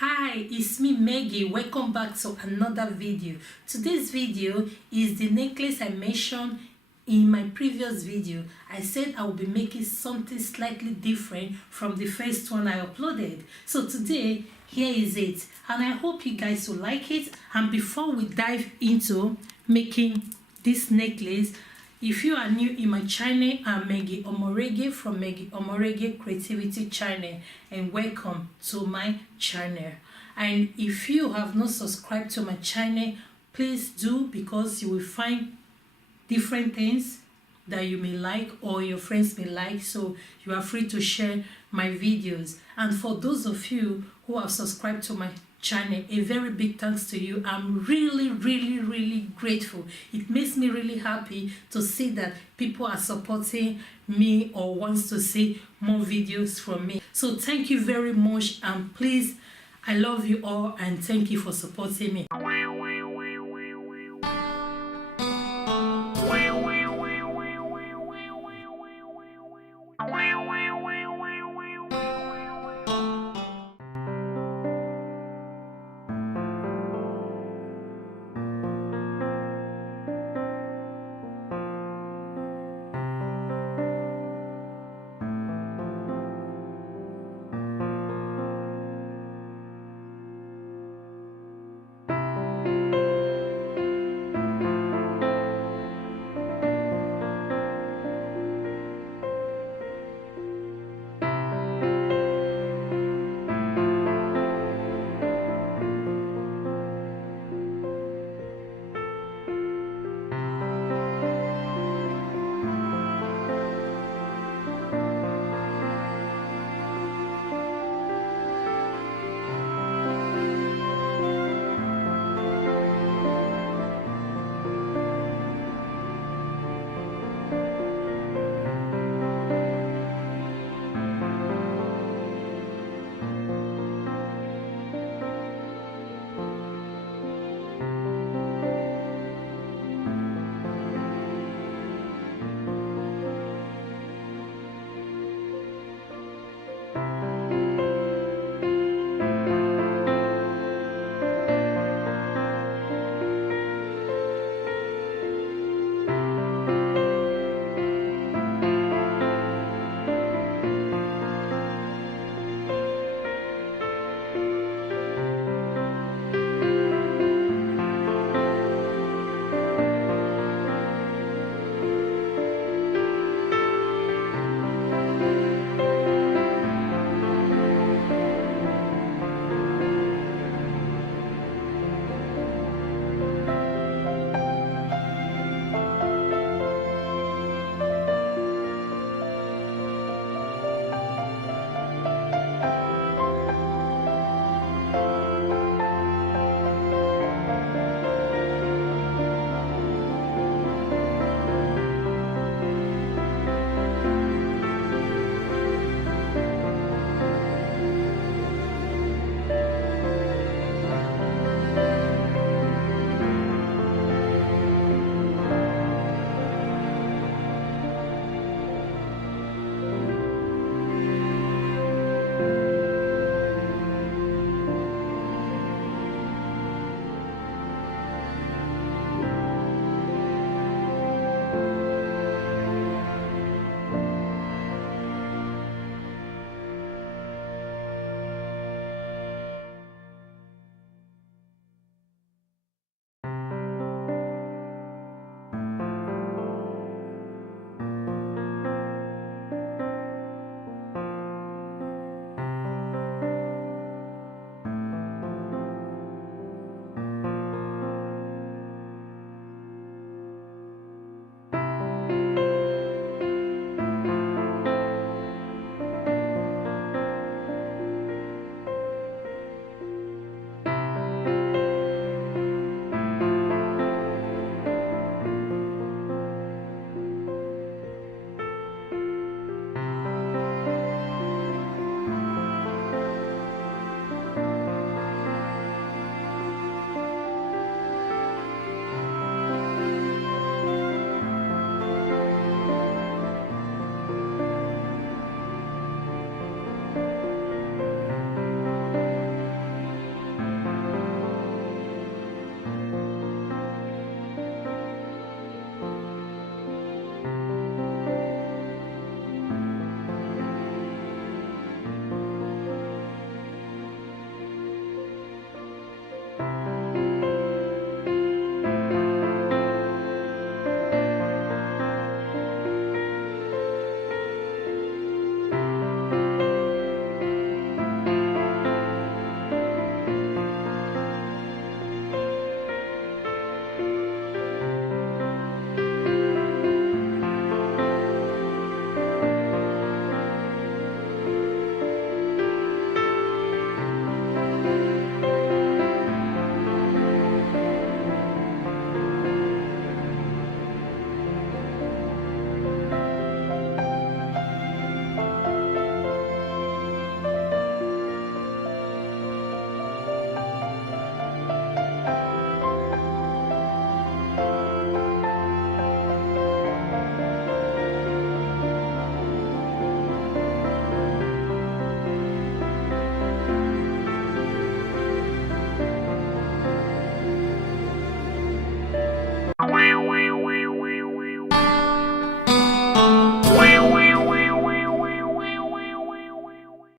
Hi, it's me Maggie. Welcome back to another video. Today's video is the necklace I mentioned in my previous video. I said I will be making something slightly different from the first one I uploaded. So today, here is it. And I hope you guys will like it. And before we dive into making this necklace, if you are new in my channel, I'm Meggie Omoregie from Meggie Omoregie Creativity channel, and welcome to my channel. And if you have not subscribed to my channel, please do, because you will find different things that you may like or your friends may like, so you are free to share my videos. And for those of you who have subscribed to my channel, a very big thanks to you. I'm really grateful. It makes me really happy to see that people are supporting me or wants to see more videos from me. So thank you very much, and please, I love you all and thank you for supporting me.